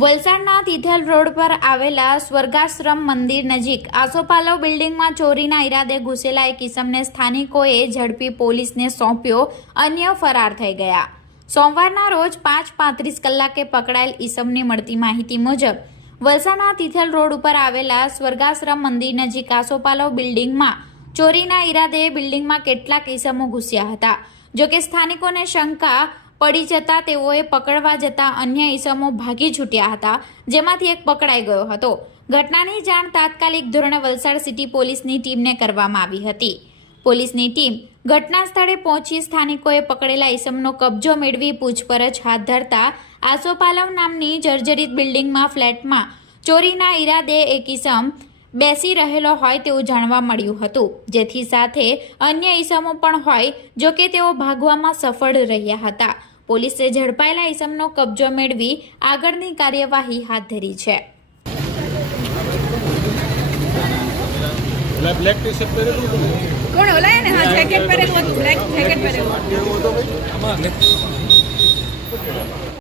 વલસાડના તિથલ રોડ પર આવેલા સ્વર્ગાશ્રમ મંદિર નજીક આસોપાલવ બિલ્ડિંગમાં ચોરીના ઈરાદે ઘૂસેલા એક ઈસમને સ્થાનિકોએ ઝડપી પોલીસને સોંપ્યો, અન્ય ફરાર થઈ ગયા। સોમવારના રોજ 5:35 કલાકે પકડાયેલ ઈસમની મળતી માહિતી મુજબ વલસાડના તિથલ રોડ ઉપર આવેલા સ્વર્ગાશ્રમ મંદિર નજીક આસોપાલવ બિલ્ડિંગમાં ચોરીના ઈરાદે બિલ્ડિંગમાં કેટલાક ઈસમો ઘૂસ્યા હતા। જોકે સ્થાનિકોને શંકા પડી જતા તેઓએ પકડવા જતા અન્ય ઈસમો ભાગી છૂટ્યા હતા, જેમાંથી એક પકડાઈ ગયો હતો। ઘટનાની જાણ તાત્કાલિક ધોરણે વલસાડ સિટી પોલીસની ટીમને કરવામાં આવી હતી। પોલીસની ટીમ ઘટના સ્થળે પહોંચી સ્થાનિકોએ પકડેલા ઈસમનો કબજો મેળવી પૂછપરછ હાથ ધરતા આસોપાલવ નામની જર્જરિત બિલ્ડિંગમાં ફ્લેટમાં ચોરીના ઈરાદે એક ઈસમ બેસી રહેલો હોય તેવું જાણવા મળ્યું હતું, જેથી સાથે અન્ય ઈસમો પણ હોય, જો કે તેઓ ભાગવામાં સફળ રહ્યા હતા। પોલીસે ઝડપાયેલા ઈસમનો કબજો મેળવી આગળની કાર્યવાહી હાથ ધરી છે। બ્લેક ટી-શર્ટ પહેરેલું કોણ ઓલા ને? હા, જેકેટ પહેરેલું હતું, બ્લેક જેકેટ પહેરેલું હતું।